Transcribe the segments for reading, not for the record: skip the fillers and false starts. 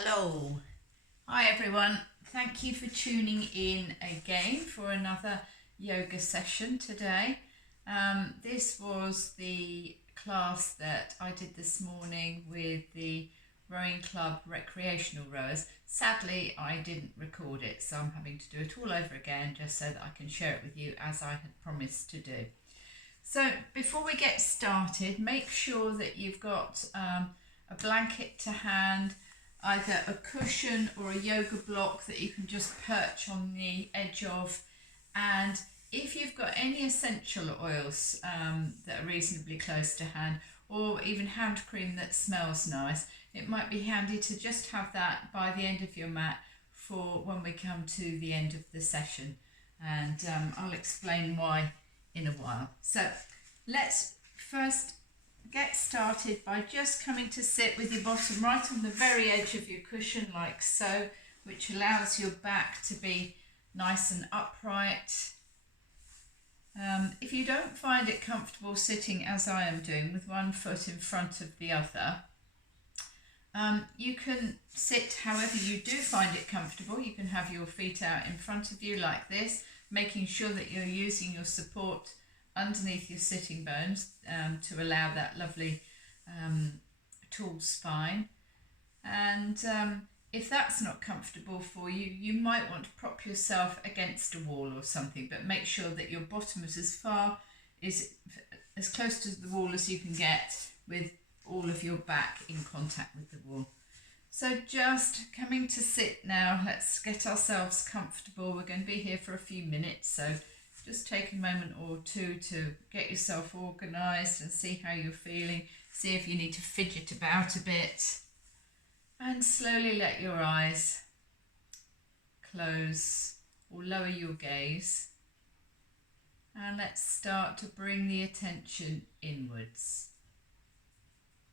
Hello. Hi everyone. Thank you for tuning in again for another yoga session today. This was the class that I did this morning with the Rowing Club recreational rowers. Sadly, I didn't record it, so I'm having to do it all over again just so that I can share it with you as I had promised to do. So before we get started, make sure that you've got a blanket to hand, either a cushion or a yoga block that you can just perch on the edge of. And if you've got any essential oils that are reasonably close to hand, or even hand cream that smells nice, it might be handy to just have that by the end of your mat for when we come to the end of the session. And I'll explain why in a while. So let's first get started by just coming to sit with your bottom right on the very edge of your cushion like so, which allows your back to be nice and upright. If you don't find it comfortable sitting as I am doing with one foot in front of the other, you can sit however you do find it comfortable. You can have your feet out in front of you like this, making sure that you're using your support underneath your sitting bones to allow that lovely tall spine. And if that's not comfortable for you, you might want to prop yourself against a wall or something, but make sure that your bottom is as close to the wall as you can get with all of your back in contact with the wall. So just coming to sit now, let's get ourselves comfortable. We're going to be here for a few minutes, so just take a moment or two to get yourself organised and see how you're feeling. See if you need to fidget about a bit. And slowly let your eyes close or lower your gaze. And let's start to bring the attention inwards.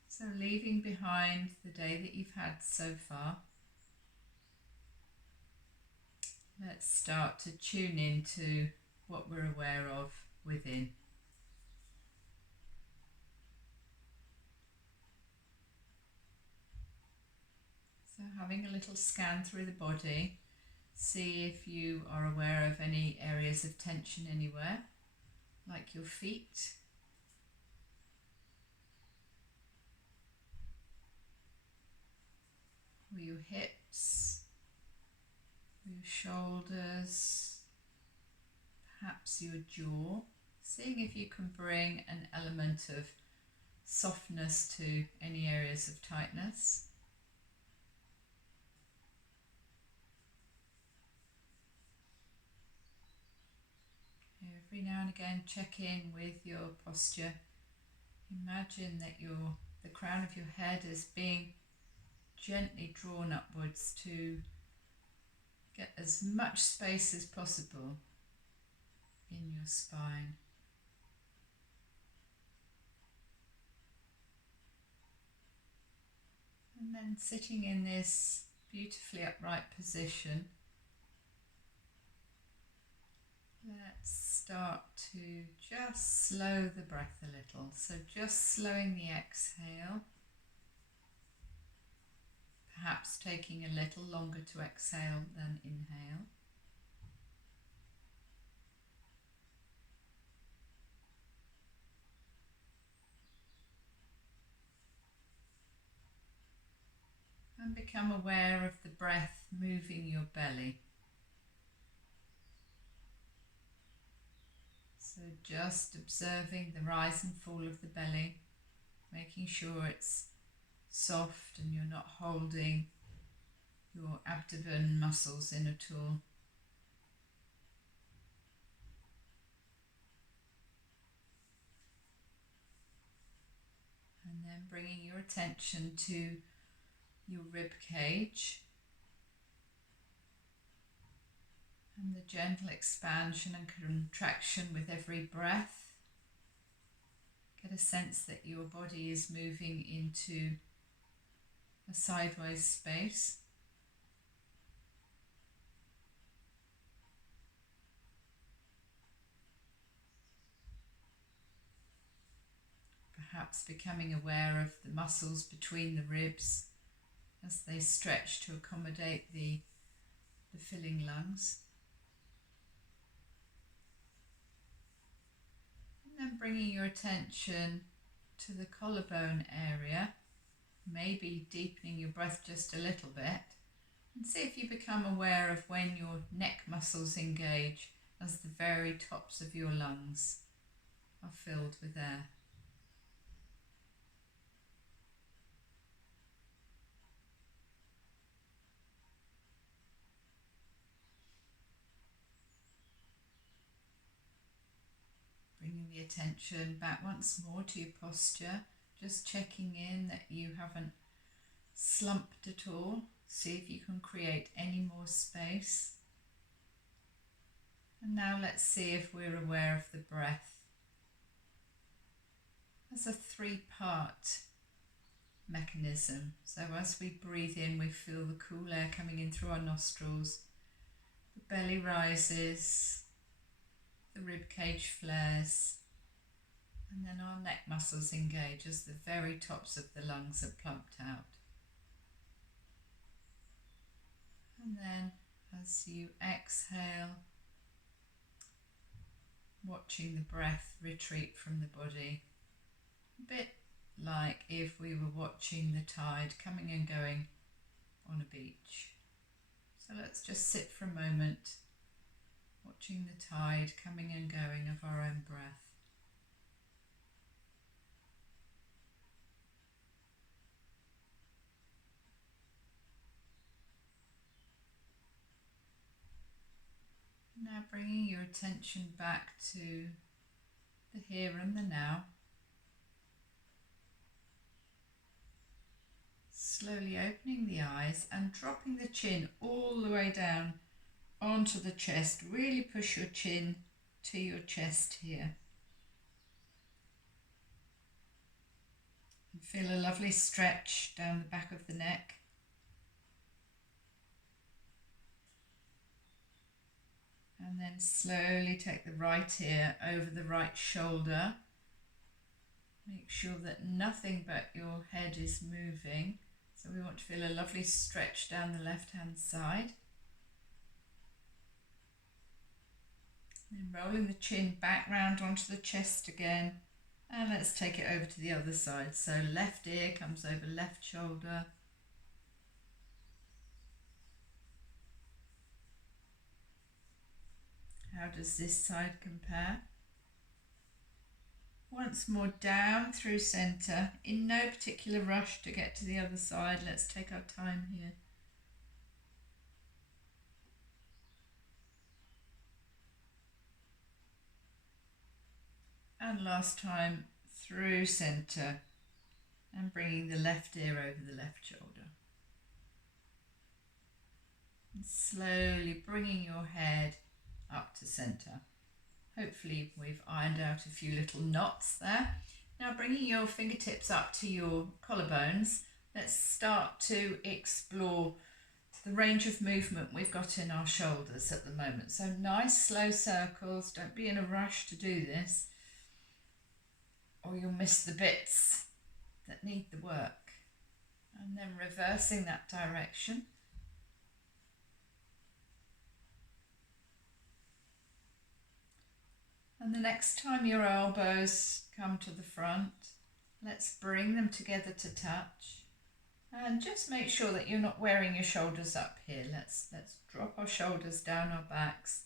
So leaving behind the day that you've had so far. Let's start to tune into what we're aware of within. So having a little scan through the body, see if you are aware of any areas of tension anywhere, like your feet, or your hips, or your shoulders, perhaps your jaw, seeing if you can bring an element of softness to any areas of tightness. Every now and again check in with your posture. Imagine that the crown of your head is being gently drawn upwards to get as much space as possible in your spine. And then sitting in this beautifully upright position, let's start to just slow the breath a little. So just slowing the exhale, perhaps taking a little longer to exhale than inhale. And become aware of the breath moving your belly. So just observing the rise and fall of the belly, making sure it's soft and you're not holding your abdomen muscles in at all. And then bringing your attention to your rib cage and the gentle expansion and contraction with every breath. Get a sense that your body is moving into a sideways space. Perhaps becoming aware of the muscles between the ribs as they stretch to accommodate the filling lungs. And then bringing your attention to the collarbone area, maybe deepening your breath just a little bit, and see if you become aware of when your neck muscles engage as the very tops of your lungs are filled with air. Bringing the attention back once more to your posture, just checking in that you haven't slumped at all. See if you can create any more space. And now let's see if we're aware of the breath as a three-part mechanism. So as we breathe in, we feel the cool air coming in through our nostrils, the belly rises, the rib cage flares, and then our neck muscles engage as the very tops of the lungs are plumped out. And then as you exhale, watching the breath retreat from the body, a bit like if we were watching the tide coming and going on a beach. So let's just sit for a moment, watching the tide coming and going of our own breath. Now bringing your attention back to the here and the now. Slowly opening the eyes and dropping the chin all the way down onto the chest. Really push your chin to your chest here. And feel a lovely stretch down the back of the neck. And then slowly take the right ear over the right shoulder. Make sure that nothing but your head is moving. So we want to feel a lovely stretch down the left-hand side. Then rolling the chin back round onto the chest again. And let's take it over to the other side. So left ear comes over left shoulder. How does this side compare? Once more down through centre, in no particular rush to get to the other side. Let's take our time here. And last time through centre and bringing the left ear over the left shoulder. And slowly bringing your head up to centre. Hopefully we've ironed out a few little knots there. Now bringing your fingertips up to your collarbones, let's start to explore the range of movement we've got in our shoulders at the moment. So nice slow circles, don't be in a rush to do this or you'll miss the bits that need the work. And then reversing that direction. And the next time your elbows come to the front, let's bring them together to touch. And just make sure that you're not wearing your shoulders up here. Let's drop our shoulders down our backs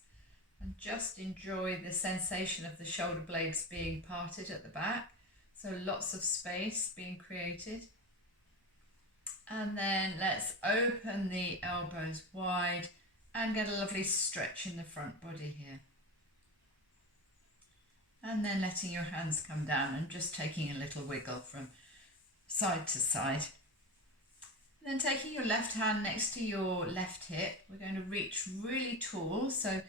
and just enjoy the sensation of the shoulder blades being parted at the back. So lots of space being created. And then let's open the elbows wide and get a lovely stretch in the front body here. And then letting your hands come down and just taking a little wiggle from side to side. And then taking your left hand next to your left hip, we're going to reach really tall, so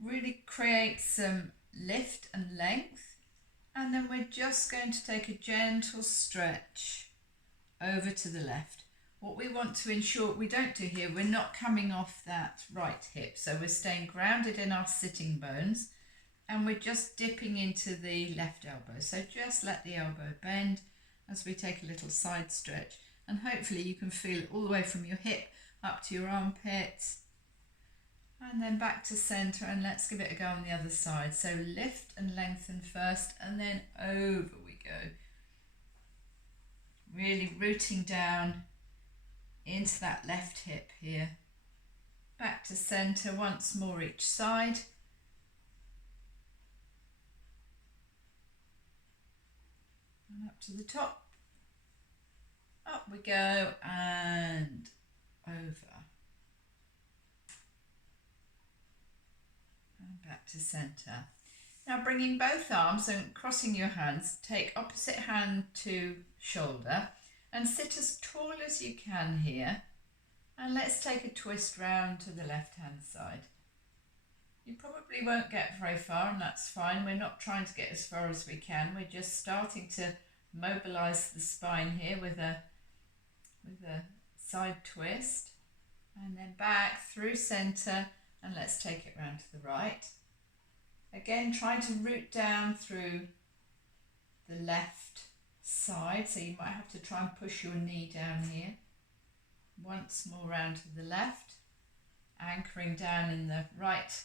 really create some lift and length. And then we're just going to take a gentle stretch over to the left. What we want to ensure we don't do here, we're not coming off that right hip, so we're staying grounded in our sitting bones. And we're just dipping into the left elbow. So just let the elbow bend as we take a little side stretch. and hopefully you can feel it all the way from your hip up to your armpits. And then back to centre, and let's give it a go on the other side. So lift and lengthen first, and then over we go. Really rooting down into that left hip here. Back to centre once more each side. And up to the top. Up we go and over. And back to centre. Now bringing both arms and crossing your hands, take opposite hand to shoulder and sit as tall as you can here. And let's take a twist round to the left hand side. You probably won't get very far, and that's fine. We're not trying to get as far as we can. We're just starting to mobilise the spine here with a side twist, and then back through centre, and let's take it round to the right. Again, trying to root down through the left side, so you might have to try and push your knee down here. Once more round to the left, anchoring down in the right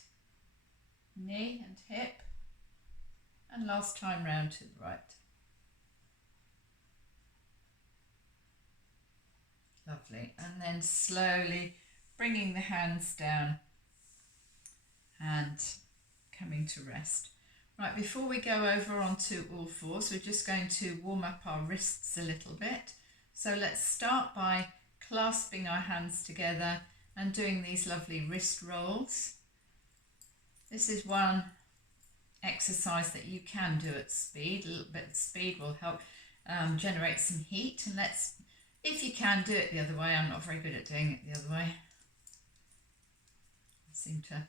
knee and hip, and last time round to the right. Lovely. And then slowly bringing the hands down and coming to rest. Right, before we go over onto all fours, we're just going to warm up our wrists a little bit. So let's start by clasping our hands together and doing these lovely wrist rolls. This is one exercise that you can do at speed. A little bit of speed will help generate some heat. And let's, if you can, do it the other way. I'm not very good at doing it the other way. I seem to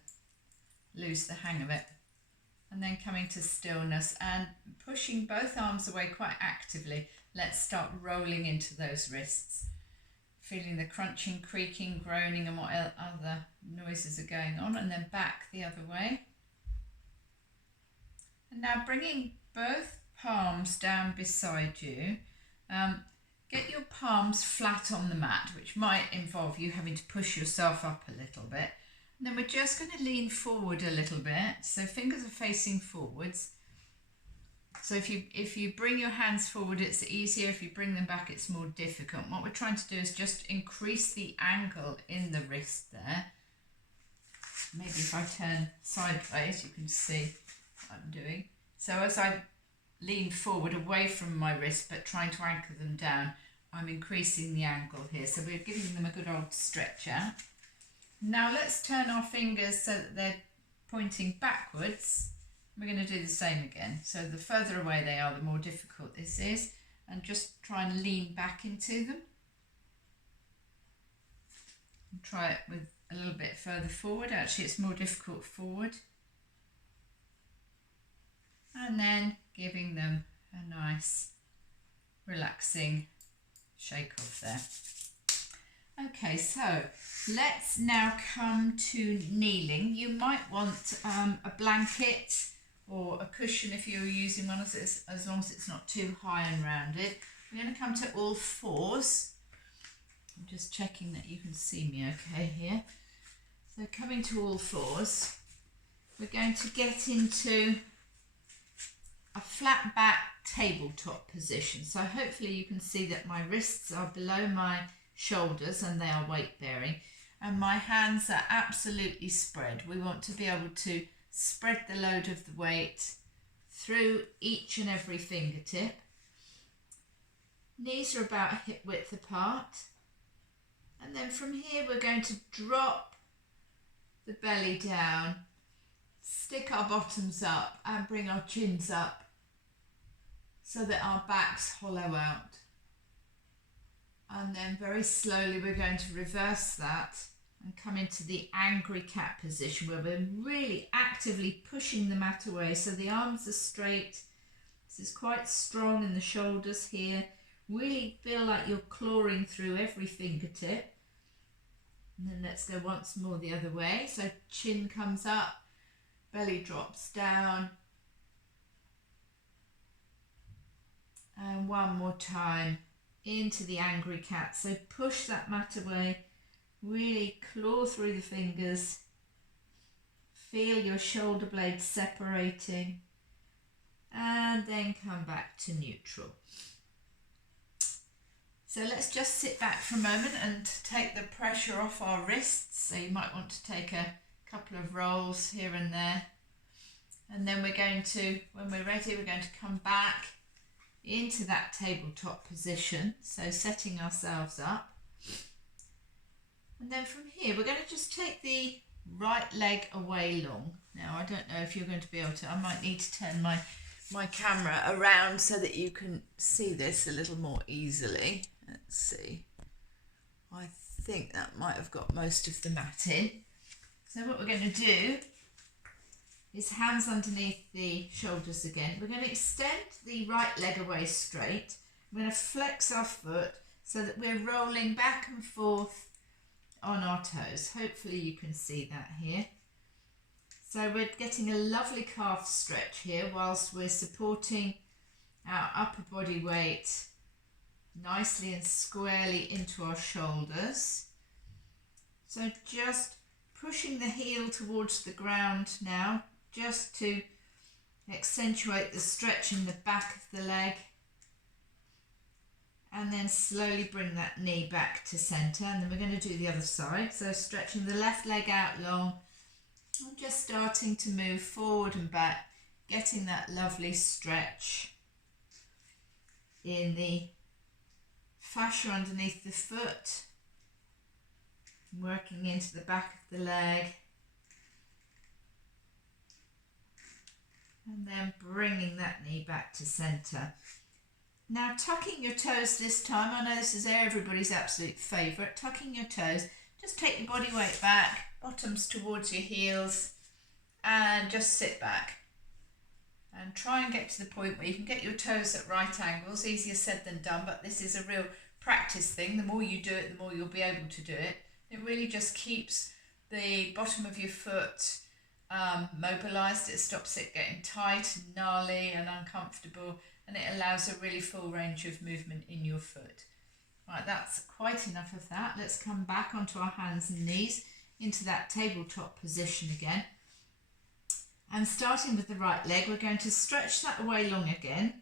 lose the hang of it. And then coming to stillness and pushing both arms away quite actively. Let's start rolling into those wrists. Feeling the crunching, creaking, groaning and what other noises are going on, and then back the other way. And now bringing both palms down beside you. Get your palms flat on the mat, which might involve you having to push yourself up a little bit. And then we're just going to lean forward a little bit, so fingers are facing forwards. So if you bring your hands forward, it's easier. If you bring them back, it's more difficult. What we're trying to do is just increase the angle in the wrist there. Maybe if I turn sideways, you can see what I'm doing. So as I lean forward away from my wrist, but trying to anchor them down, I'm increasing the angle here. So we're giving them a good old stretch out. Now let's turn our fingers so that they're pointing backwards. We're going to do the same again. So the further away they are, the more difficult this is. And just try and lean back into them. And try it with a little bit further forward. Actually, it's more difficult forward. And then giving them a nice relaxing shake off there. Okay, so let's now come to kneeling. You might want a blanket or a cushion if you're using one, as long as it's not too high and rounded. We're going to come to all fours. I'm just checking that you can see me okay here. So coming to all fours, we're going to get into a flat back tabletop position. So hopefully you can see that my wrists are below my shoulders and they are weight bearing, and my hands are absolutely spread. We want to be able to spread the load of the weight through each and every fingertip. Knees are about hip width apart, and then from here we're going to drop the belly down, stick our bottoms up and bring our chins up so that our backs hollow out. And then very slowly we're going to reverse that and come into the angry cat position, where we're really actively pushing the mat away so the arms are straight. This is quite strong in the shoulders here. Really feel like you're clawing through every fingertip. And then let's go once more the other way. So chin comes up, belly drops down. And one more time. into the angry cat. So push that mat away, really claw through the fingers, feel your shoulder blades separating, and then come back to neutral. So let's just sit back for a moment and take the pressure off our wrists. So you might want to take a couple of rolls here and there. And then we're going to, when we're ready, we're going to come back into that tabletop position. So setting ourselves up. And then from here, we're going to just take the right leg away long. Now, I don't know if you're going to be able to, I might need to turn my camera around so that you can see this a little more easily. Let's see. I think that might have got most of the mat in. So what we're going to do is hands underneath the shoulders again. We're going to extend the right leg away straight. We're going to flex our foot so that we're rolling back and forth on our toes. Hopefully you can see that here. So we're getting a lovely calf stretch here whilst we're supporting our upper body weight nicely and squarely into our shoulders. So just pushing the heel towards the ground now, just to accentuate the stretch in the back of the leg, and then slowly bring that knee back to centre. And then we're going to do the other side, so stretching the left leg out long and just starting to move forward and back, getting that lovely stretch in the fascia underneath the foot, working into the back of the leg, and then bringing that knee back to centre. Now tucking your toes this time, I know this is everybody's absolute favourite, tucking your toes, just take your body weight back, bottoms towards your heels, and just sit back. And try and get to the point where you can get your toes at right angles. Easier said than done, but this is a real practice thing. The more you do it, the more you'll be able to do it. It really just keeps the bottom of your foot mobilised. It stops it getting tight and gnarly and uncomfortable, and it allows a really full range of movement in your foot. Right, that's quite enough of that. Let's come back onto our hands and knees into that tabletop position again. And starting with the right leg, we're going to stretch that away long again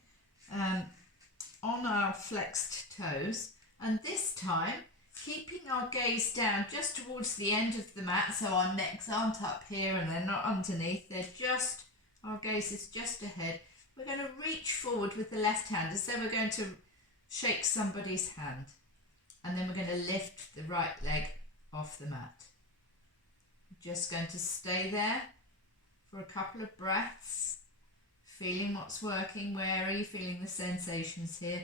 on our flexed toes. And this time, keeping our gaze down just towards the end of the mat, so our necks aren't up here and they're not underneath, they're just, our gaze is just ahead. We're going to reach forward with the left hand as though we're going to shake somebody's hand. And then we're going to lift the right leg off the mat. Just going to stay there for a couple of breaths, feeling what's working, where are you feeling the sensations here.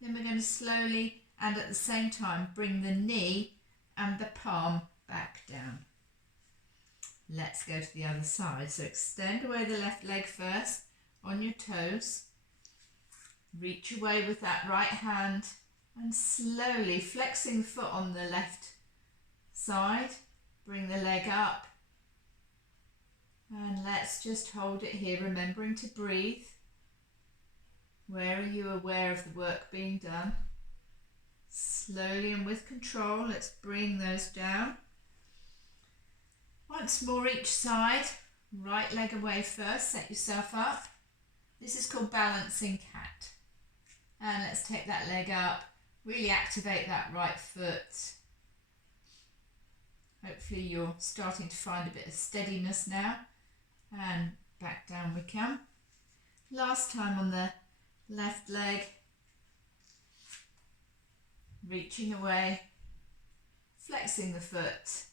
Then we're going to slowly and at the same time bring the knee and the palm back down. Let's go to the other side. So extend away the left leg first on your toes, reach away with that right hand and slowly flexing the foot on the left side, bring the leg up. And let's just hold it here, remembering to breathe. Where are you aware of the work being done? Slowly and with control, let's bring those down. Once more each side, right leg away first, set yourself up. This is called balancing cat. And let's take that leg up, really activate that right foot. Hopefully you're starting to find a bit of steadiness now. And back down we come. Last time on the left leg, reaching away, flexing the foot,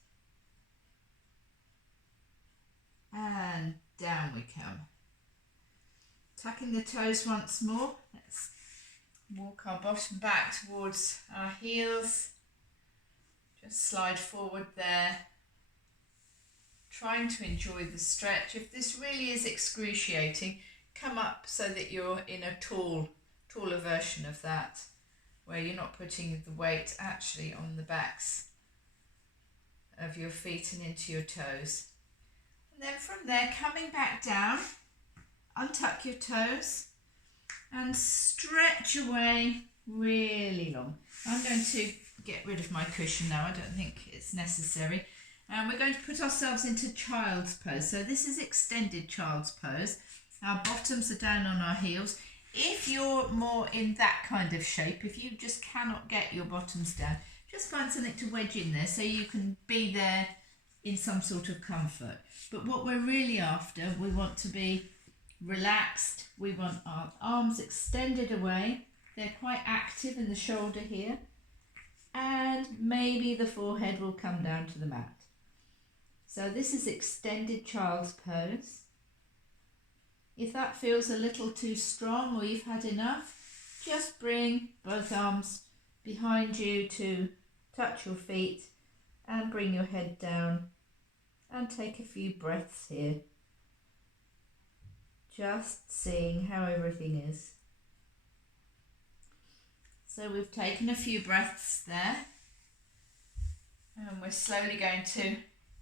and down we come. Tucking the toes once more. Let's walk our bottom back towards our heels. Just slide forward there. Trying to enjoy the stretch. If this really is excruciating, come up so that you're in a taller version of that, where you're not putting the weight actually on the backs of your feet and into your toes. And then from there, coming back down, untuck your toes and stretch away really long. I'm going to get rid of my cushion now. I don't think it's necessary. And we're going to put ourselves into child's pose. So this is extended child's pose. Our bottoms are down on our heels. If you're more in that kind of shape, if you just cannot get your bottoms down, just find something to wedge in there so you can be there in some sort of comfort. But what we're really after, we want to be relaxed. We want our arms extended away. They're quite active in the shoulder here. And maybe the forehead will come down to the mat. So this is extended child's pose. If that feels a little too strong or you've had enough, just bring both arms behind you to touch your feet and bring your head down and take a few breaths here. Just seeing how everything is. So we've taken a few breaths there and we're slowly going to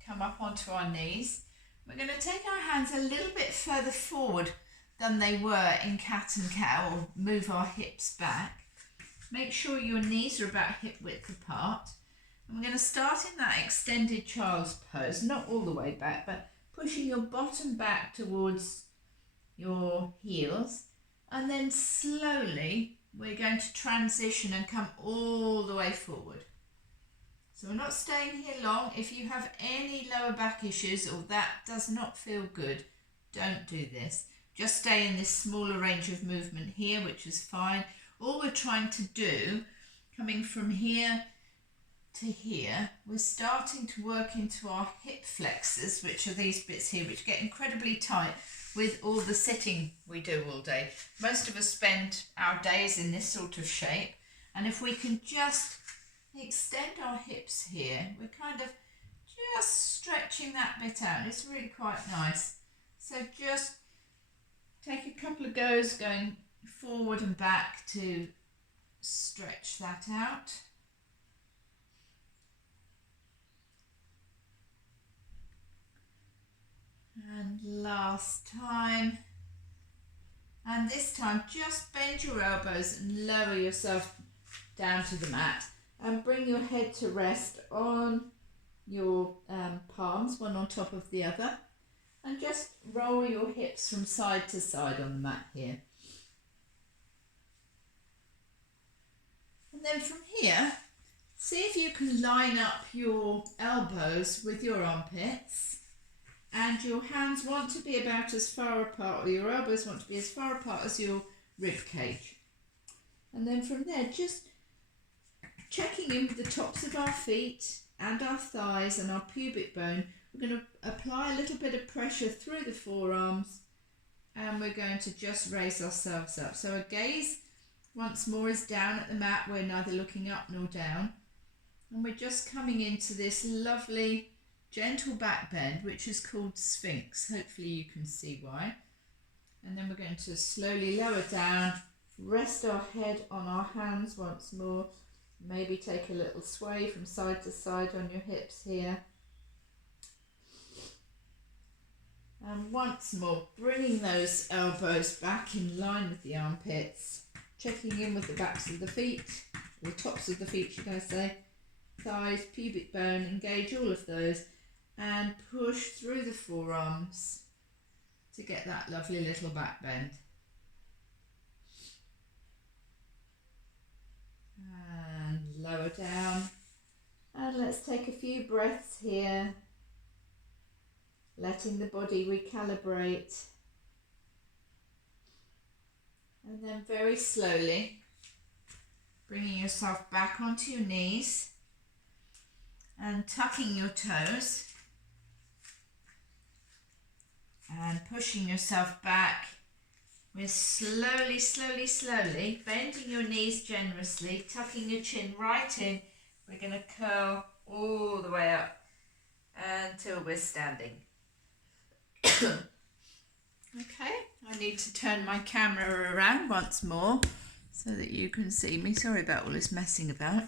come up onto our knees. We're going to take our hands a little bit further forward than they were in cat and cow, or move our hips back. Make sure your knees are about hip width apart. And we're going to start in that extended child's pose, not all the way back, but pushing your bottom back towards your heels. And then slowly we're going to transition and come all the way forward. So we're not staying here long. If you have any lower back issues or that does not feel good, don't do this. Just stay in this smaller range of movement here, which is fine. All we're trying to do, coming from here to here, we're starting to work into our hip flexors, which are these bits here, which get incredibly tight with all the sitting we do all day. Most of us spend our days in this sort of shape, and if we can just extend our hips here, we're kind of just stretching that bit out. It's really quite nice. So just take a couple of goes going forward and back to stretch that out. And last time. And this time just bend your elbows and lower yourself down to the mat. And bring your head to rest on your palms, one on top of the other. And just roll your hips from side to side on the mat here. And then from here, see if you can line up your elbows with your armpits. And your hands want to be about as far apart, or your elbows want to be as far apart as your rib cage. And then from there, just checking in with the tops of our feet and our thighs and our pubic bone. We're going to apply a little bit of pressure through the forearms, and we're going to just raise ourselves up. So our gaze once more is down at the mat. We're neither looking up nor down. And we're just coming into this lovely gentle back bend, which is called Sphinx. Hopefully you can see why. And then we're going to slowly lower down, rest our head on our hands once more. Maybe take a little sway from side to side on your hips here. And once more, bringing those elbows back in line with the armpits, checking in with the backs of the feet, or tops of the feet should I say, thighs, pubic bone, engage all of those, and push through the forearms to get that lovely little back bend. And lower down, and let's take a few breaths here, letting the body recalibrate, and then very slowly bringing yourself back onto your knees and tucking your toes and pushing yourself back. We're slowly bending your knees generously, tucking your chin right in. We're going to curl all the way up until we're standing. Okay, I need to turn my camera around once more so that you can see me. Sorry about all this messing about.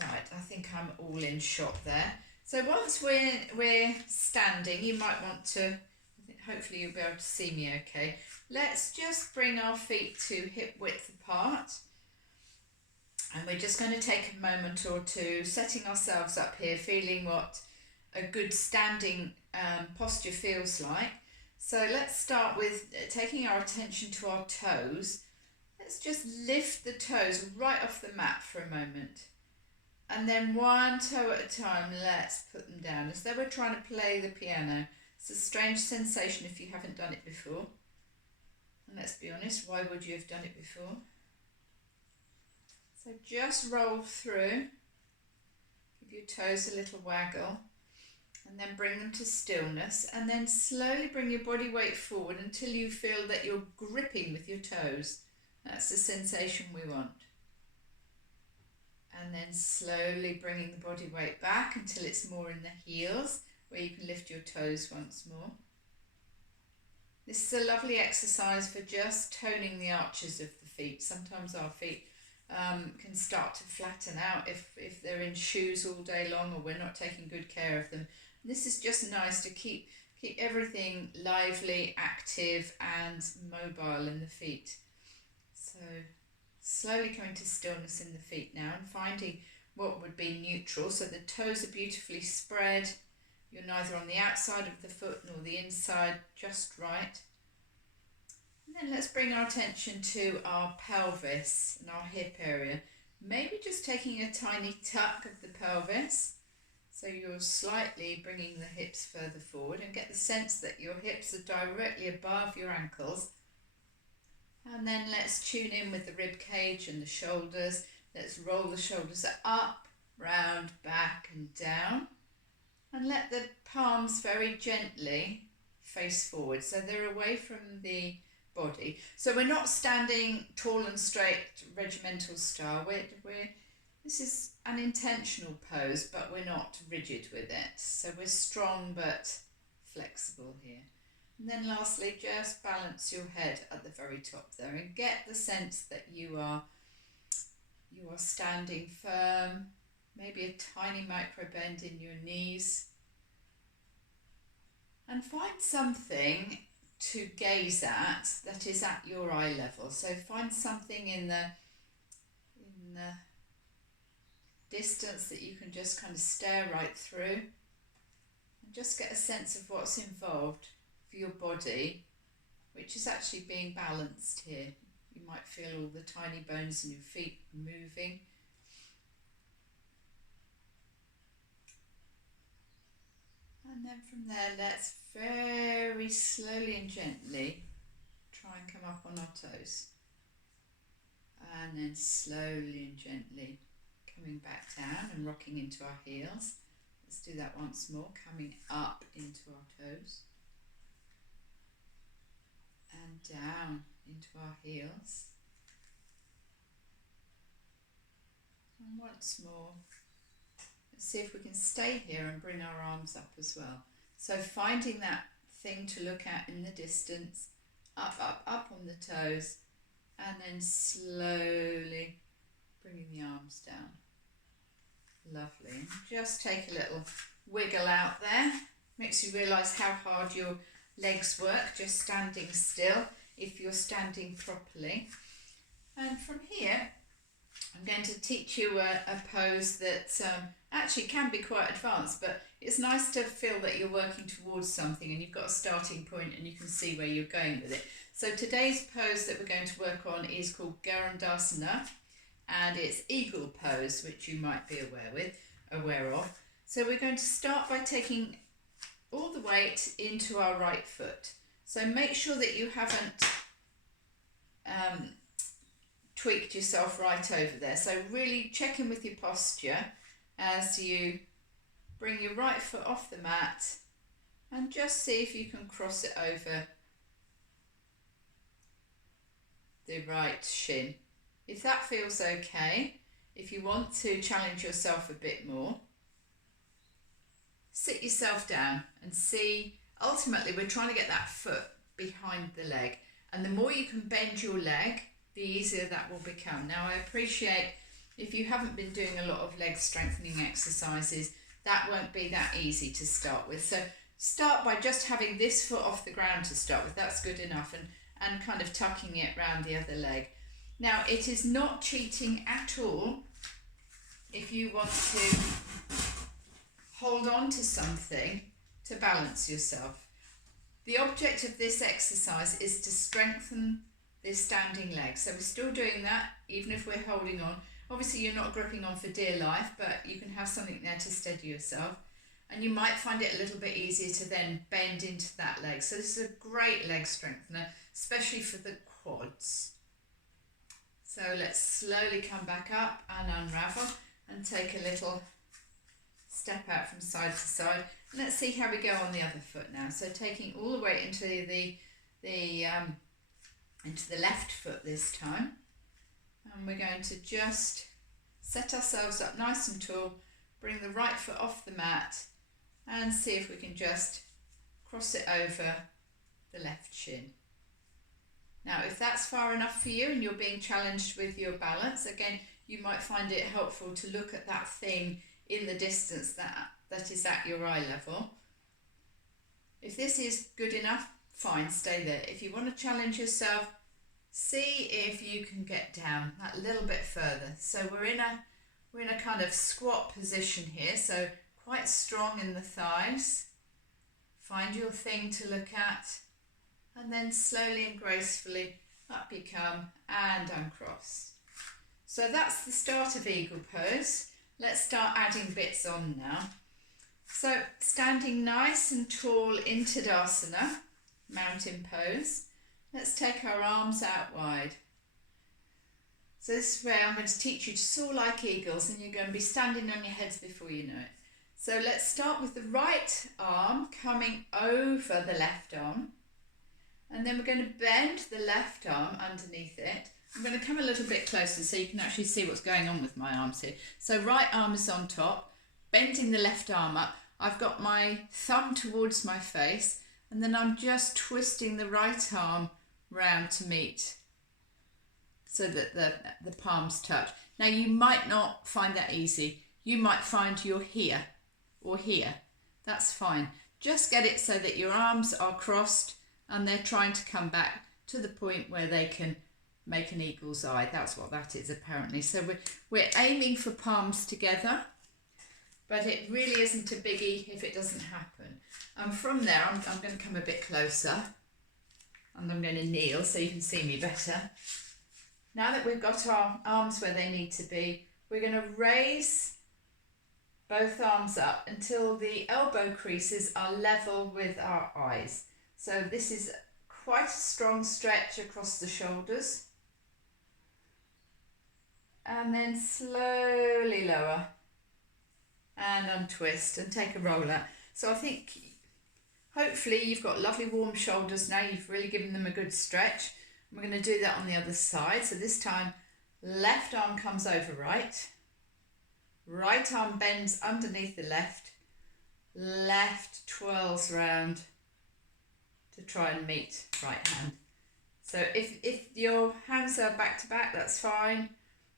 Right, I think I'm all in shot there. So once we're standing, you might want to, hopefully you'll be able to see me okay. Let's just bring our feet to hip width apart. And we're just going to take a moment or two, setting ourselves up here, feeling what a good standing posture feels like. So let's start with taking our attention to our toes. Let's just lift the toes right off the mat for a moment. And then one toe at a time, let's put them down as though we're trying to play the piano. It's a strange sensation if you haven't done it before. And let's be honest, why would you have done it before? So just roll through, give your toes a little waggle, and then bring them to stillness, and then slowly bring your body weight forward until you feel that you're gripping with your toes. That's the sensation we want. And then slowly bringing the body weight back until it's more in the heels, where you can lift your toes once more. This is a lovely exercise for just toning the arches of the feet. Sometimes our feet can start to flatten out if they're in shoes all day long or we're not taking good care of them. This is just nice to keep everything lively, active and mobile in the feet. So slowly coming to stillness in the feet now and finding what would be neutral. So the toes are beautifully spread. You're neither on the outside of the foot nor the inside, just right. And then let's bring our attention to our pelvis and our hip area. Maybe just taking a tiny tuck of the pelvis. So you're slightly bringing the hips further forward and get the sense that your hips are directly above your ankles. And then let's tune in with the rib cage and the shoulders. Let's roll the shoulders up, round, back and down. And let the palms very gently face forward so they're away from the body. So we're not standing tall and straight regimental style. This is an intentional pose, but we're not rigid with it. So we're strong but flexible here. And then lastly, just balance your head at the very top there and get the sense that you are standing firm, maybe a tiny micro bend in your knees. And find something to gaze at that is at your eye level. So find something in the distance that you can just kind of stare right through and just get a sense of what's involved for your body, which is actually being balanced here. You might feel all the tiny bones in your feet moving. And then from there, let's very slowly and gently try and come up on our toes. And then slowly and gently coming back down and rocking into our heels. Let's do that once more, coming up into our toes. And down into our heels. And once more. Let's see if we can stay here and bring our arms up as well. So finding that thing to look at in the distance, up, up, up on the toes, and then slowly bringing the arms down. Lovely. And just take a little wiggle out there. Makes you realise how hard your legs work just standing still if you're standing properly. And from here, I'm going to teach you a pose that actually can be quite advanced, but it's nice to feel that you're working towards something and you've got a starting point and you can see where you're going with it. So today's pose that we're going to work on is called Garandasana, and it's eagle pose, which you might be aware of. So we're going to start by taking all the weight into our right foot. So make sure that you haven't tweaked yourself right over there. So really check in with your posture as you bring your right foot off the mat and just see if you can cross it over the right shin. If that feels okay, if you want to challenge yourself a bit more, sit yourself down and see. Ultimately, we're trying to get that foot behind the leg, and the more you can bend your leg, the easier that will become. Now, I appreciate if you haven't been doing a lot of leg strengthening exercises, that won't be that easy to start with. So start by just having this foot off the ground to start with. That's good enough, and kind of tucking it round the other leg. Now, it is not cheating at all if you want to hold on to something to balance yourself. The object of this exercise is to strengthen this standing leg. So we're still doing that even if we're holding on. Obviously you're not gripping on for dear life, but you can have something there to steady yourself. And you might find it a little bit easier to then bend into that leg. So this is a great leg strengthener, especially for the quads. So let's slowly come back up and unravel and take a little step out from side to side. And let's see how we go on the other foot now. So taking all the way into the left foot this time. And we're going to just set ourselves up nice and tall, bring the right foot off the mat and see if we can just cross it over the left shin. Now, if that's far enough for you and you're being challenged with your balance, again, you might find it helpful to look at that thing in the distance that is at your eye level. If this is good enough, fine, stay there. If you want to challenge yourself, see if you can get down that little bit further. So we're in a kind of squat position here, so quite strong in the thighs. Find your thing to look at, and then slowly and gracefully up you come and uncross. So that's the start of eagle pose. Let's start adding bits on now. So standing nice and tall in Tadasana, mountain pose. Let's take our arms out wide. So this is where I'm going to teach you to soar like eagles, and you're going to be standing on your heads before you know it. So let's start with the right arm coming over the left arm, and then we're going to bend the left arm underneath it. I'm going to come a little bit closer so you can actually see what's going on with my arms here. So right arm is on top, bending the left arm up. I've got my thumb towards my face, and then I'm just twisting the right arm round to meet so that the palms touch. Now you might not find that easy. You might find you're here or here. That's fine. Just get it so that your arms are crossed and they're trying to come back to the point where they can make an eagle's eye. That's what that is apparently. So we're aiming for palms together, but it really isn't a biggie if it doesn't happen. And from there, I'm going to come a bit closer and I'm going to kneel so you can see me better. Now that we've got our arms where they need to be, we're going to raise both arms up until the elbow creases are level with our eyes. So this is quite a strong stretch across the shoulders. And then slowly lower and untwist and take a roll out. So I think hopefully you've got lovely warm shoulders now. You've really given them a good stretch. And we're going to do that on the other side. So this time left arm comes over right. Right arm bends underneath the left. Left twirls round to try and meet right hand. So if your hands are back to back, that's fine.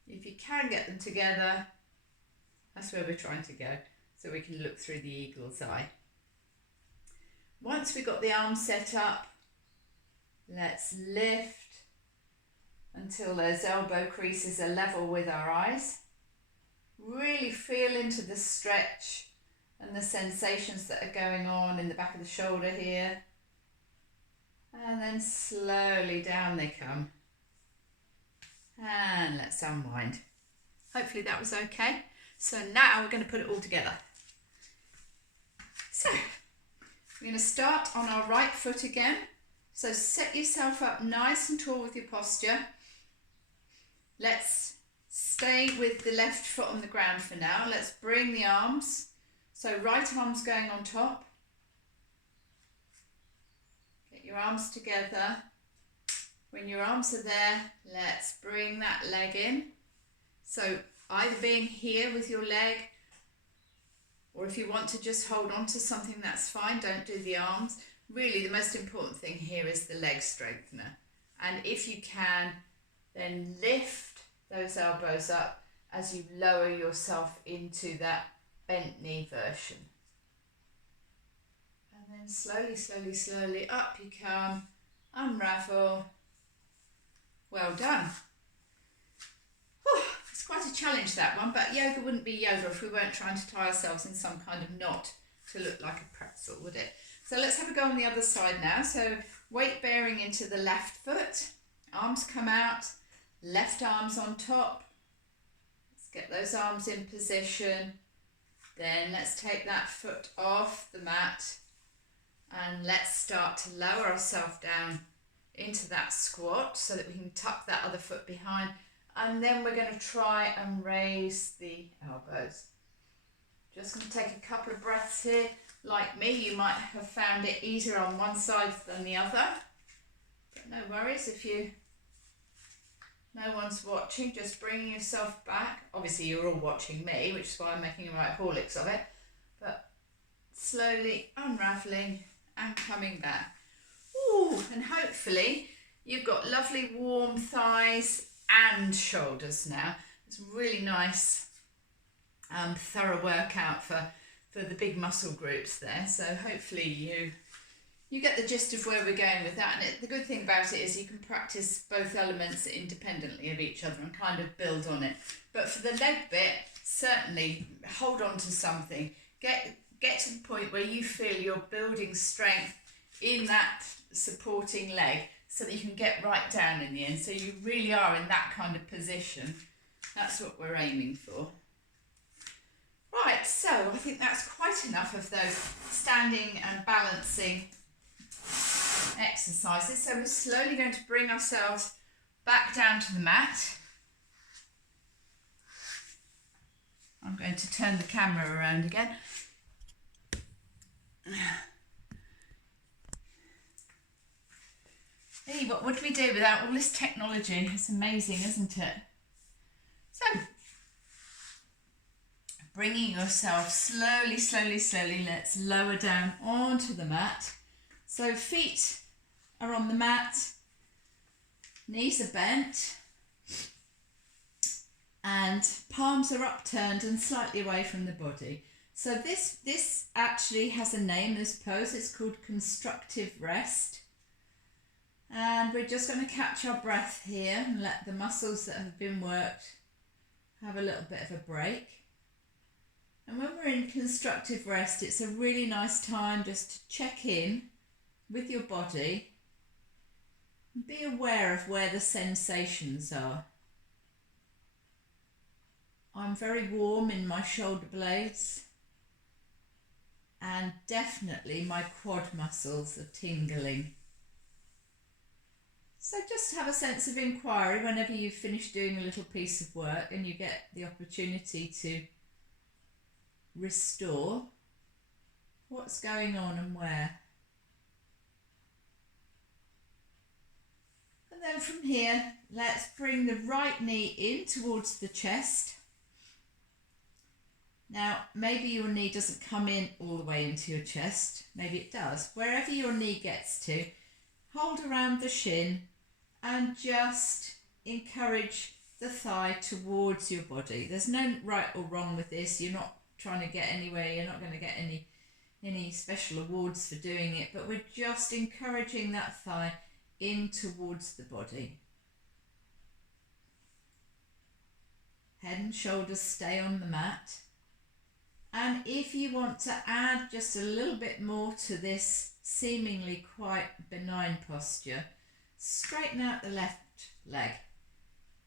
If you can get them together, that's where we're trying to go, so we can look through the eagle's eye. Once we've got the arms set up, let's lift until those elbow creases are level with our eyes. Really feel into the stretch and the sensations that are going on in the back of the shoulder here. And then slowly down they come. And let's unwind. Hopefully that was okay. So now we're going to put it all together. So we're going to start on our right foot again. So set yourself up nice and tall with your posture. Let's stay with the left foot on the ground for now. Let's bring the arms. So right arm's going on top. Get your arms together. When your arms are there, let's bring that leg in. So either being here with your leg, or if you want to just hold on to something, that's fine. Don't do the arms. Really, the most important thing here is the leg strengthener. And if you can, then lift those elbows up as you lower yourself into that bent knee version. And then slowly, slowly, slowly up you come, unravel. Well done. Whew, it's quite a challenge, that one, but yoga wouldn't be yoga if we weren't trying to tie ourselves in some kind of knot to look like a pretzel, would it? So let's have a go on the other side now. So weight bearing into the left foot, arms come out, left arm's on top. Let's get those arms in position. Then let's take that foot off the mat and let's start to lower ourselves down into that squat so that we can tuck that other foot behind, and then we're going to try and raise the elbows. Just going to take a couple of breaths here. Like me, you might have found it easier on one side than the other, but no worries if no one's watching, just bringing yourself back. Obviously you're all watching me, which is why I'm making a right holics of it, but slowly unravelling and coming back. Ooh, and hopefully you've got lovely warm thighs and shoulders now. It's a really nice thorough workout for the big muscle groups there. So hopefully you get the gist of where we're going with that. And the good thing about it is you can practice both elements independently of each other and kind of build on it. But for the leg bit, certainly hold on to something. Get to the point where you feel you're building strength in that supporting leg so that you can get right down in the end. So you really are in that kind of position. That's what we're aiming for. Right, so I think that's quite enough of those standing and balancing exercises. So we're slowly going to bring ourselves back down to the mat. I'm going to turn the camera around again. Hey, what would we do without all this technology? It's amazing, isn't it? So, bringing yourself slowly, slowly, slowly, let's lower down onto the mat. So feet are on the mat, knees are bent, and palms are upturned and slightly away from the body. So this actually has a name, this pose. It's called constructive rest. And we're just going to catch our breath here and let the muscles that have been worked have a little bit of a break. And when we're in constructive rest, it's a really nice time just to check in with your body and be aware of where the sensations are. I'm very warm in my shoulder blades, and definitely my quad muscles are tingling. So just have a sense of inquiry whenever you've finished doing a little piece of work and you get the opportunity to restore what's going on and where. And then from here, let's bring the right knee in towards the chest. Now, maybe your knee doesn't come in all the way into your chest. Maybe it does. Wherever your knee gets to, hold around the shin and just encourage the thigh towards your body. There's no right or wrong with this. You're not trying to get anywhere. You're not going to get any special awards for doing it, but we're just encouraging that thigh in towards the body. Head and shoulders stay on the mat. And if you want to add just a little bit more to this seemingly quite benign posture, straighten out the left leg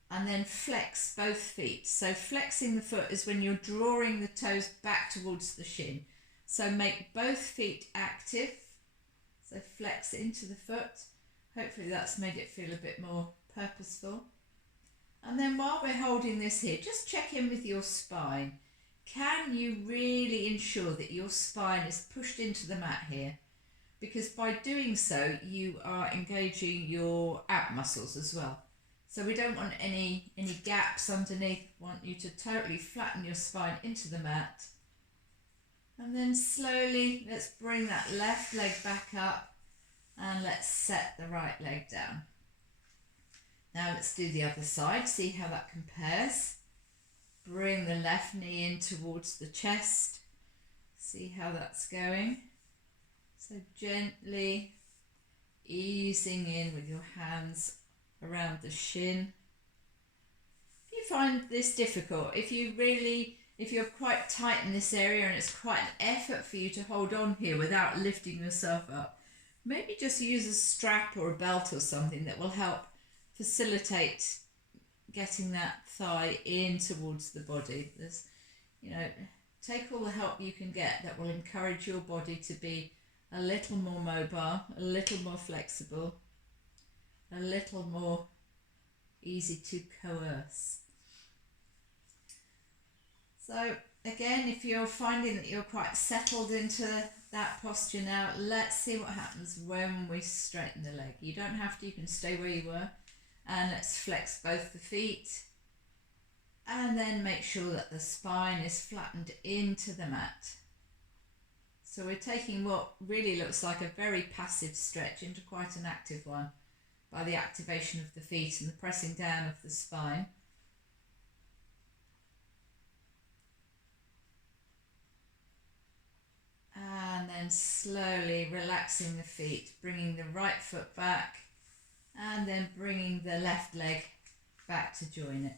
and then flex both feet. So flexing the foot is when you're drawing the toes back towards the shin. So make both feet active. So flex into the foot. Hopefully that's made it feel a bit more purposeful. And then while we're holding this here, just check in with your spine. Can you really ensure that your spine is pushed into the mat here? Because by doing so, you are engaging your ab muscles as well. So we don't want any gaps underneath. We want you to totally flatten your spine into the mat. And then slowly, let's bring that left leg back up and let's set the right leg down. Now let's do the other side, see how that compares. Bring the left knee in towards the chest. See how that's going. So gently easing in with your hands around the shin. If you find this difficult, if you're quite tight in this area and it's quite an effort for you to hold on here without lifting yourself up, maybe just use a strap or a belt or something that will help facilitate getting that thigh in towards the body. Take all the help you can get that will encourage your body to be a little more mobile, a little more flexible, a little more easy to coerce. So again, if you're finding that you're quite settled into that posture now, let's see what happens when we straighten the leg. You don't have to, you can stay where you were, and let's flex both the feet and then make sure that the spine is flattened into the mat. So we're taking what really looks like a very passive stretch into quite an active one by the activation of the feet and the pressing down of the spine. And then slowly relaxing the feet, bringing the right foot back and then bringing the left leg back to join it.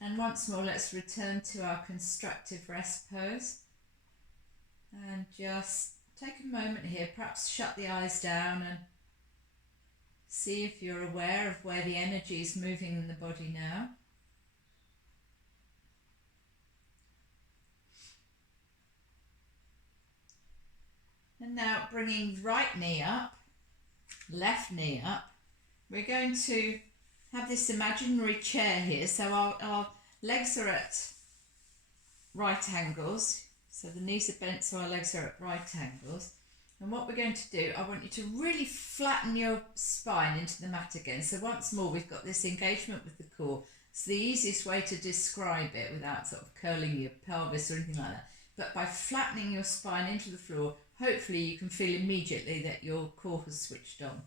And once more, let's return to our constructive rest pose. And just take a moment here, perhaps shut the eyes down and see if you're aware of where the energy is moving in the body now. And now bringing right knee up, left knee up, we're going to have this imaginary chair here. So our legs are at right angles. So the knees are bent, so our legs are at right angles. And what we're going to do, I want you to really flatten your spine into the mat again. So once more, we've got this engagement with the core. It's the easiest way to describe it without sort of curling your pelvis or anything like that. But by flattening your spine into the floor, hopefully you can feel immediately that your core has switched on.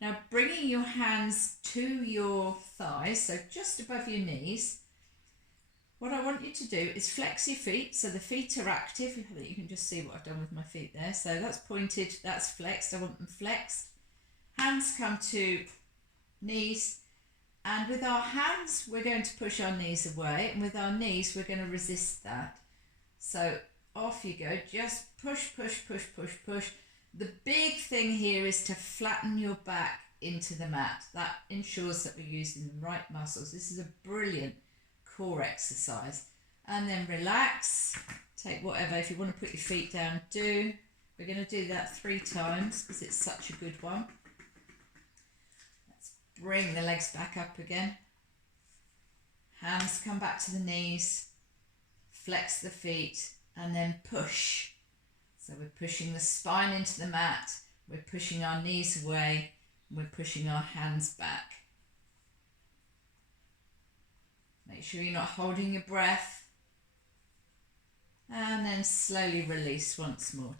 Now bringing your hands to your thighs, so just above your knees, what I want you to do is flex your feet, so the feet are active. You can just see what I've done with my feet there. So that's pointed, that's flexed, I want them flexed. Hands come to knees, and with our hands we're going to push our knees away, and with our knees we're going to resist that. So off you go, just push, push, push, push, push. The big thing here is to flatten your back into the mat. That ensures that we're using the right muscles. This is a brilliant core exercise. And then relax, take whatever, if you want to put your feet down, do. We're going to do that 3 times because it's such a good one. Let's bring the legs back up again. Hands come back to the knees, flex the feet, and then push. So we're pushing the spine into the mat, we're pushing our knees away, and we're pushing our hands back. Make sure you're not holding your breath. And then slowly release once more.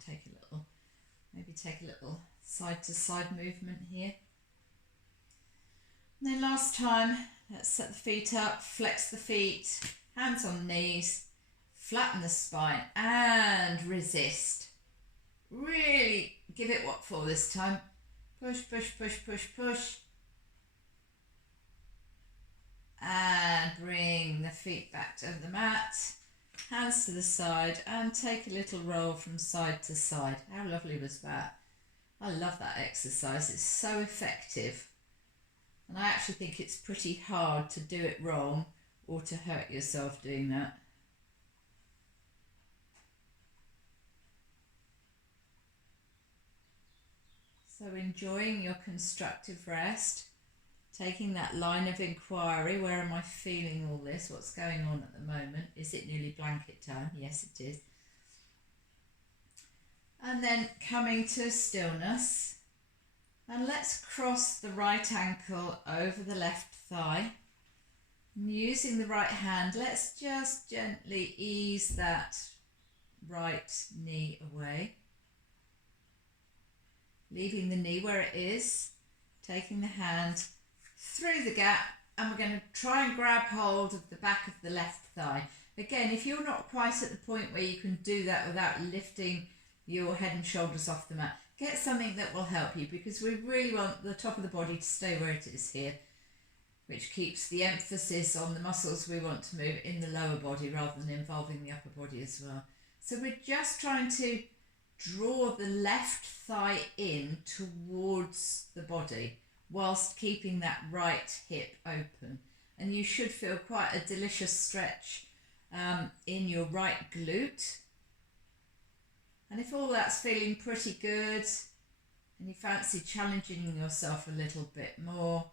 Maybe take a little side to side movement here. And then last time, let's set the feet up, flex the feet, hands on knees, flatten the spine and resist. Really give it what for this time. Push, push, push, push, push. And bring the feet back to the mat, hands to the side, and take a little roll from side to side. How lovely was that? I love that exercise, it's so effective. And I actually think it's pretty hard to do it wrong or to hurt yourself doing that. So enjoying your constructive rest, taking that line of inquiry, where am I feeling all this? What's going on at the moment? Is it nearly blanket time? Yes, it is. And then coming to stillness. And let's cross the right ankle over the left thigh. And using the right hand, let's just gently ease that right knee away. Leaving the knee where it is, taking the hand through the gap, and we're going to try and grab hold of the back of the left thigh. Again, if you're not quite at the point where you can do that without lifting your head and shoulders off the mat, get something that will help you, because we really want the top of the body to stay where it is here, which keeps the emphasis on the muscles we want to move in the lower body rather than involving the upper body as well. So we're just trying to draw the left thigh in towards the body whilst keeping that right hip open. And you should feel quite a delicious stretch in your right glute. And if all that's feeling pretty good and you fancy challenging yourself a little bit more,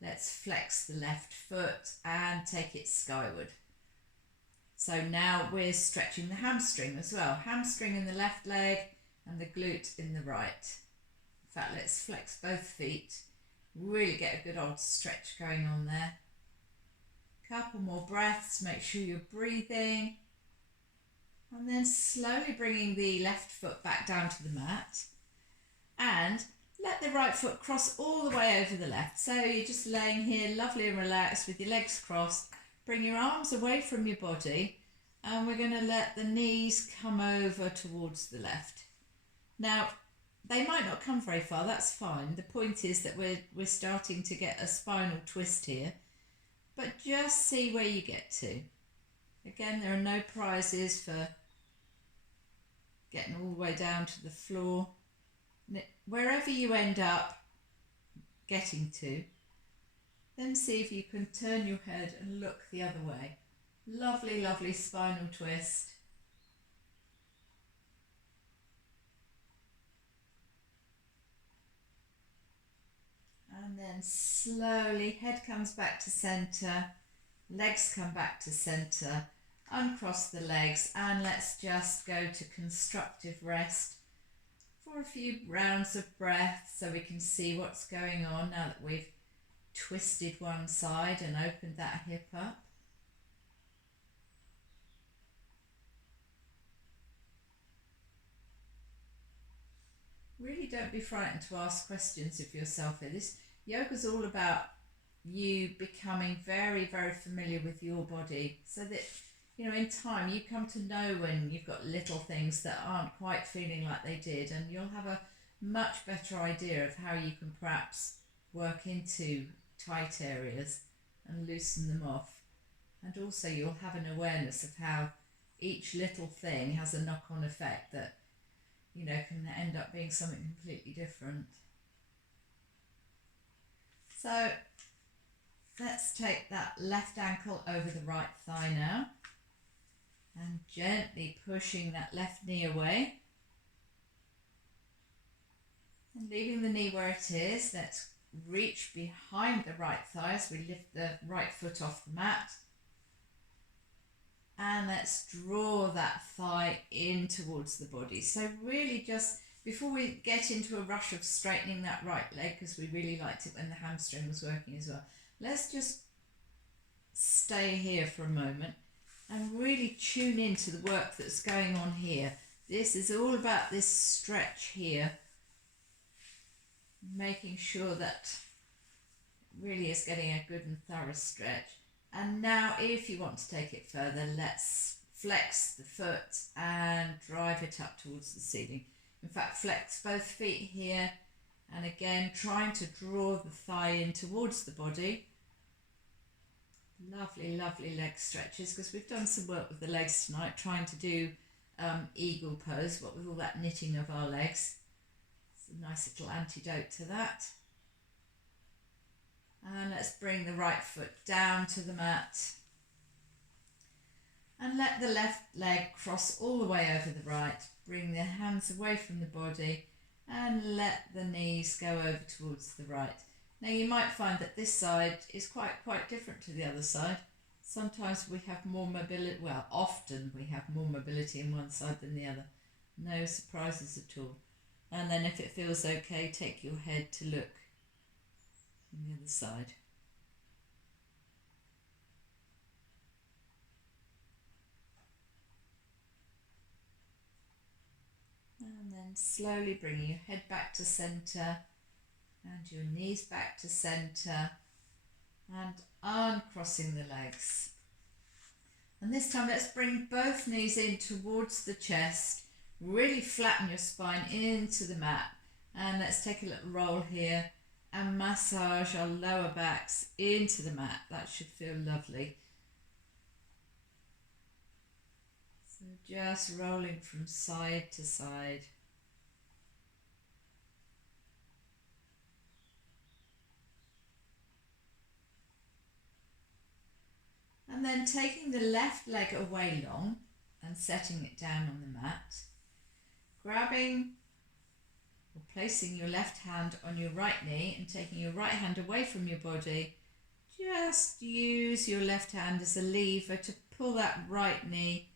let's flex the left foot and take it skyward. So now we're stretching the hamstring as well. Hamstring in the left leg and the glute in the right. In fact, let's flex both feet. Really get a good old stretch going on there. Couple more breaths, make sure you're breathing. And then slowly bringing the left foot back down to the mat. And let the right foot cross all the way over the left. So you're just laying here lovely and relaxed with your legs crossed. Bring your arms away from your body, and we're going to let the knees come over towards the left. Now, they might not come very far, that's fine. The point is that we're starting to get a spinal twist here, but just see where you get to. Again, there are no prizes for getting all the way down to the floor. Wherever you end up getting to, then see if you can turn your head and look the other way. Lovely, lovely spinal twist. And then slowly, head comes back to centre, legs come back to centre, uncross the legs, and let's just go to constructive rest for a few rounds of breath so we can see what's going on now that we've twisted one side and opened that hip up. Really don't be frightened to ask questions of yourself here. This yoga's all about you becoming very, very familiar with your body, so that, you know, in time you come to know when you've got little things that aren't quite feeling like they did, and you'll have a much better idea of how you can perhaps work into tight areas and loosen them off. And also you'll have an awareness of how each little thing has a knock-on effect that, you know, can end up being something completely different. So let's take that left ankle over the right thigh now, and gently pushing that left knee away and leaving the knee where it is. Let's reach behind the right thigh as we lift the right foot off the mat, and let's draw that thigh in towards the body. So really, just before we get into a rush of straightening that right leg, because we really liked it when the hamstring was working as well, let's just stay here for a moment and really tune into the work that's going on here. This is all about this stretch here, making sure that it really is getting a good and thorough stretch. And now, if you want to take it further, let's flex the foot and drive it up towards the ceiling. In fact, flex both feet here, and again trying to draw the thigh in towards the body. Lovely, lovely leg stretches, because we've done some work with the legs tonight, trying to do eagle pose, what with all that knitting of our legs. It's a nice little antidote to that. And let's bring the right foot down to the mat and let the left leg cross all the way over the right. Bring the hands away from the body and let the knees go over towards the right. Now you might find that this side is quite different to the other side. Sometimes we have more mobility, well, often we have more mobility in one side than the other. No surprises at all. And then if it feels okay, take your head to look on the other side. And then slowly bring your head back to centre and your knees back to centre, and uncrossing the legs. And this time let's bring both knees in towards the chest. Really flatten your spine into the mat. And let's take a little roll here and massage our lower backs into the mat. That should feel lovely. So just rolling from side to side. And then taking the left leg away long and setting it down on the mat, grabbing or placing your left hand on your right knee and taking your right hand away from your body. Just use your left hand as a lever to pull that right knee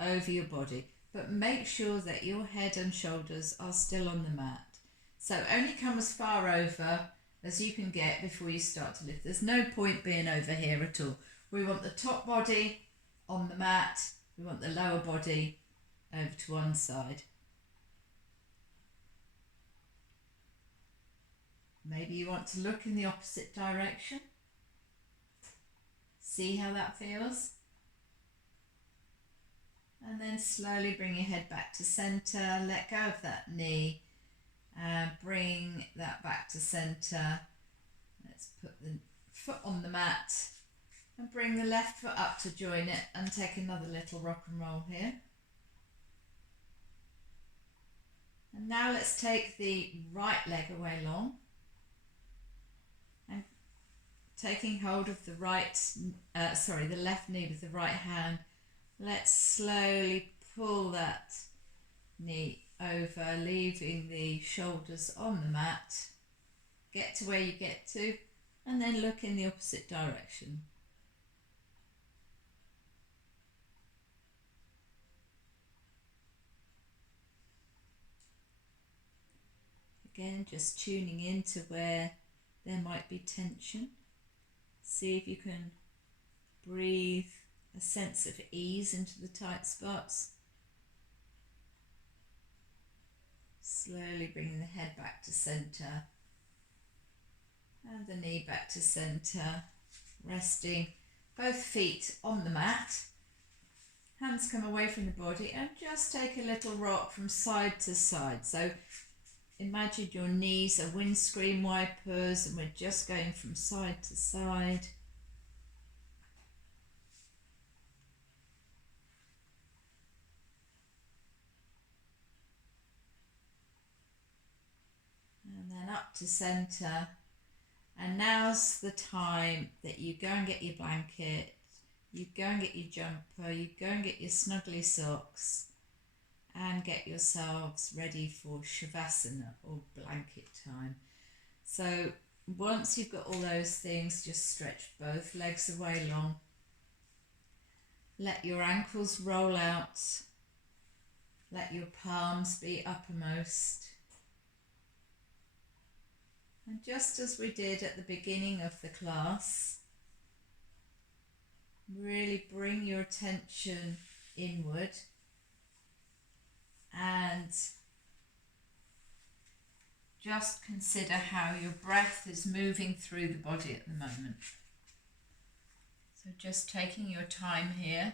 over your body, but make sure that your head and shoulders are still on the mat. So only come as far over as you can get before you start to lift. There's no point being over here at all. We want the top body on the mat, we want the lower body over to one side. Maybe you want to look in the opposite direction. See how that feels? And then slowly bring your head back to centre, let go of that knee and bring that back to centre. Let's put the foot on the mat and bring the left foot up to join it and take another little rock and roll here. And now let's take the right leg away long and taking hold of the the left knee with the right hand. Let's slowly pull that knee over, leaving the shoulders on the mat. Get to where you get to and then look in the opposite direction. Again, just tuning into where there might be tension. See if you can breathe a sense of ease into the tight spots. Slowly bringing the head back to centre and the knee back to centre, resting both feet on the mat. Hands come away from the body and just take a little rock from side to side. So imagine your knees are windscreen wipers and we're just going from side to side. And then up to centre. And now's the time that you go and get your blanket, you go and get your jumper, you go and get your snuggly socks and get yourselves ready for Shavasana or blanket time. So once you've got all those things, just stretch both legs away long. Let your ankles roll out. Let your palms be uppermost. And just as we did at the beginning of the class, really bring your attention inward and just consider how your breath is moving through the body at the moment. So just taking your time here.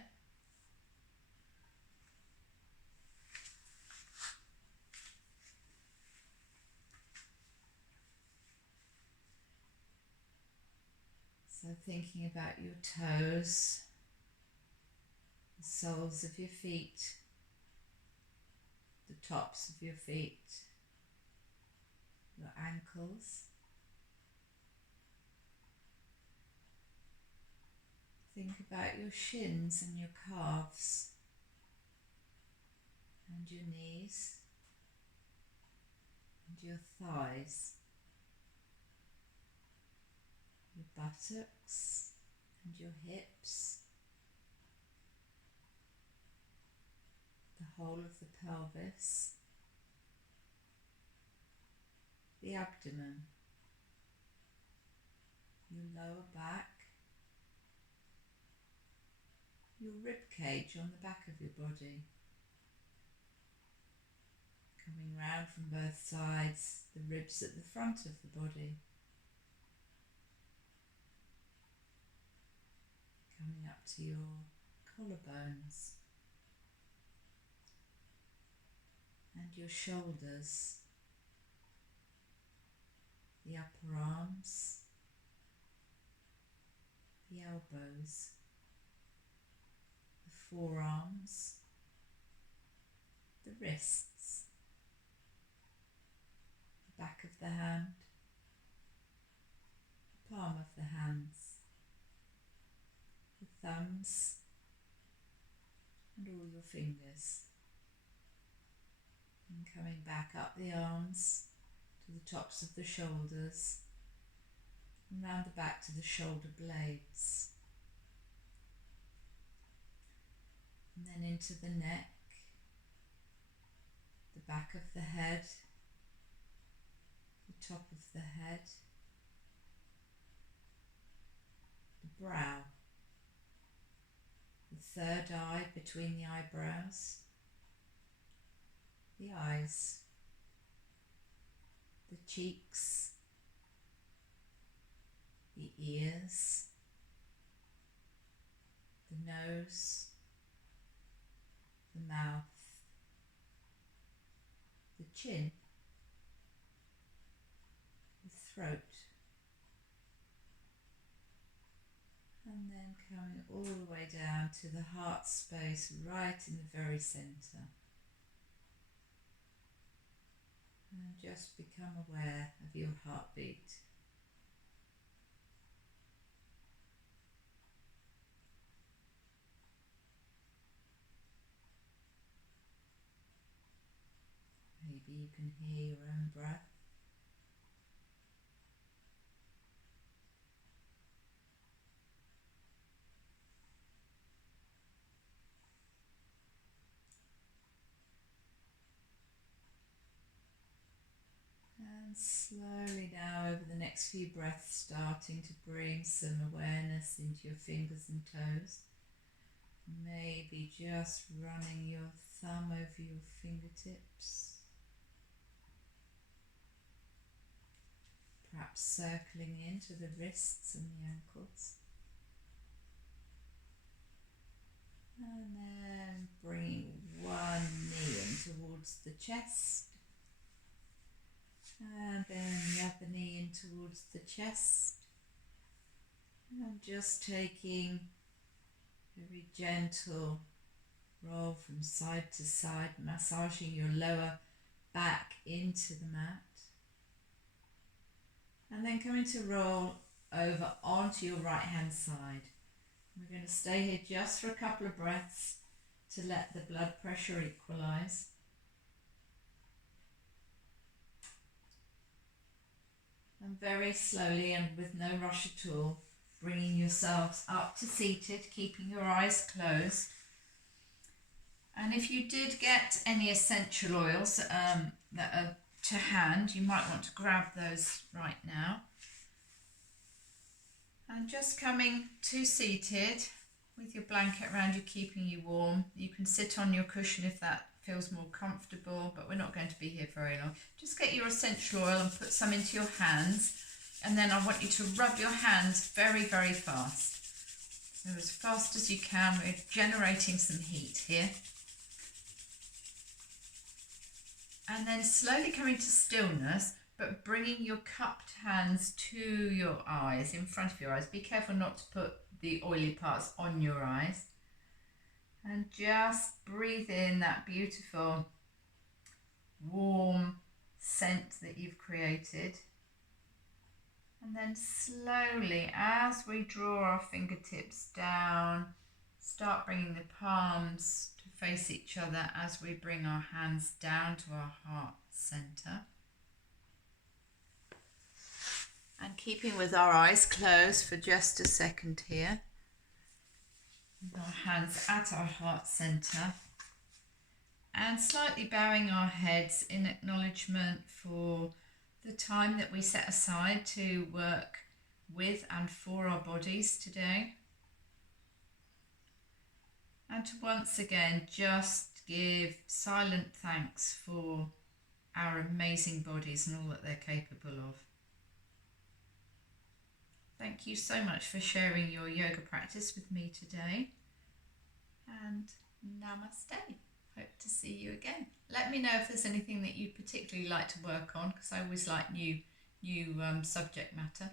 So thinking about your toes, the soles of your feet, the tops of your feet, your ankles. Think about your shins and your calves and your knees and your thighs, your buttocks and your hips, the whole of the pelvis, the abdomen, your lower back, your rib cage on the back of your body, coming round from both sides, the ribs at the front of the body, coming up to your collarbones and your shoulders, the upper arms, the elbows, the forearms, the wrists, the back of the hand, the palm of the hands, the thumbs and all your fingers. And coming back up the arms to the tops of the shoulders and round the back to the shoulder blades. And then into the neck, the back of the head, the top of the head, the brow, the third eye between the eyebrows, the eyes, the cheeks, the ears, the nose, the mouth, the chin, the throat, and then coming all the way down to the heart space right in the very centre. And just become aware of your heartbeat. Maybe you can hear your own breath. And slowly now over the next few breaths starting to bring some awareness into your fingers and toes. Maybe just running your thumb over your fingertips. Perhaps circling into the wrists and the ankles. And then bringing one knee in towards the chest. And then the other knee in towards the chest. And just taking a very gentle roll from side to side, massaging your lower back into the mat. And then coming to roll over onto your right hand side. We're going to stay here just for a couple of breaths to let the blood pressure equalise. And very slowly and with no rush at all, bringing yourselves up to seated, keeping your eyes closed. And if you did get any essential oils that are to hand, you might want to grab those right now. And just coming to seated with your blanket around you, keeping you warm. You can sit on your cushion if that feels more comfortable, but we're not going to be here very long. Just get your essential oil and put some into your hands, and then I want you to rub your hands very, very fast. So as fast as you can, we're generating some heat here. And then slowly coming to stillness, but bringing your cupped hands to your eyes, in front of your eyes. Be careful not to put the oily parts on your eyes. And just breathe in that beautiful warm scent that you've created. And then slowly, as we draw our fingertips down, start bringing the palms to face each other as we bring our hands down to our heart centre. And keeping with our eyes closed for just a second here. With our hands at our heart centre. And slightly bowing our heads in acknowledgement for the time that we set aside to work with and for our bodies today. And to once again just give silent thanks for our amazing bodies and all that they're capable of. Thank you so much for sharing your yoga practice with me today. And namaste. Hope to see you again. Let me know if there's anything that you'd particularly like to work on, because I always like new new subject matter,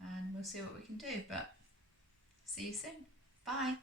and we'll see what we can do. But see you soon. Bye.